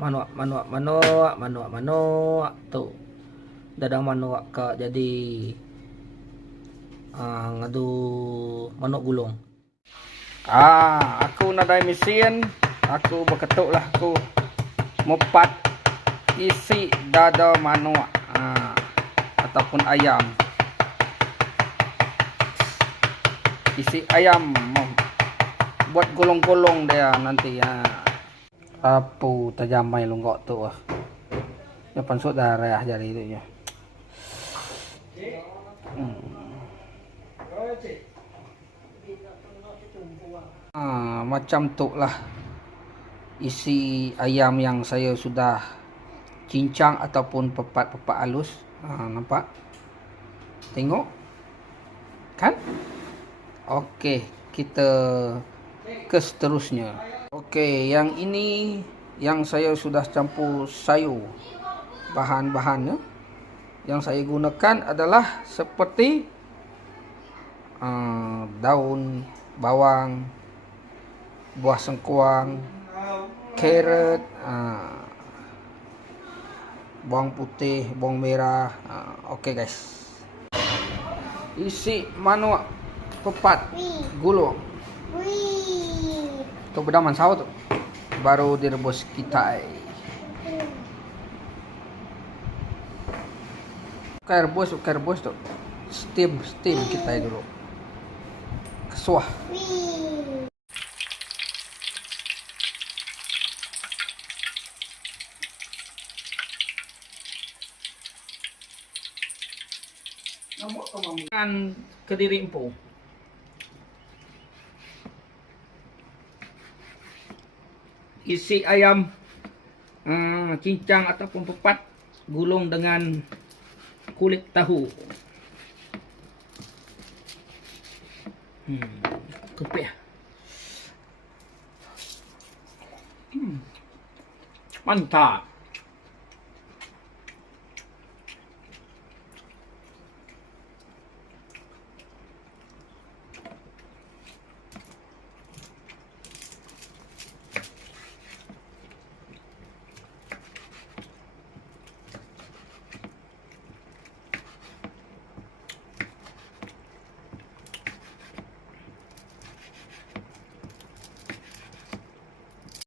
Manuk tu dadang manuk ka jadi ngadu manuk gulung. Aku nadai mesin, aku berketuk lah aku mepat isi dada manuk ataupun ayam. Isi ayam buat golong-golong dia nanti. Apu tajamai longgok tu ya pansut darah jari tu ya. Macam tu lah isi ayam yang saya sudah cincang ataupun pepat-pepat halus. Nampak? Tengok? Kan? Okey, kita ke seterusnya. Okey, yang ini yang saya sudah campur sayur. Bahan-bahannya yang saya gunakan adalah seperti daun bawang, buah sengkuang, carrot, bawang putih, bawang merah. Okey guys. Isi manuk pepat gulung. Tu bedaman sawo tu. Baru direbus kita. Bukan rebus tu. Steam kita dulu. Kesuah. Kan Kediri Empu. Isi ayam cincang ataupun pepat gulung dengan kulit tahu. Kepih. Mantap.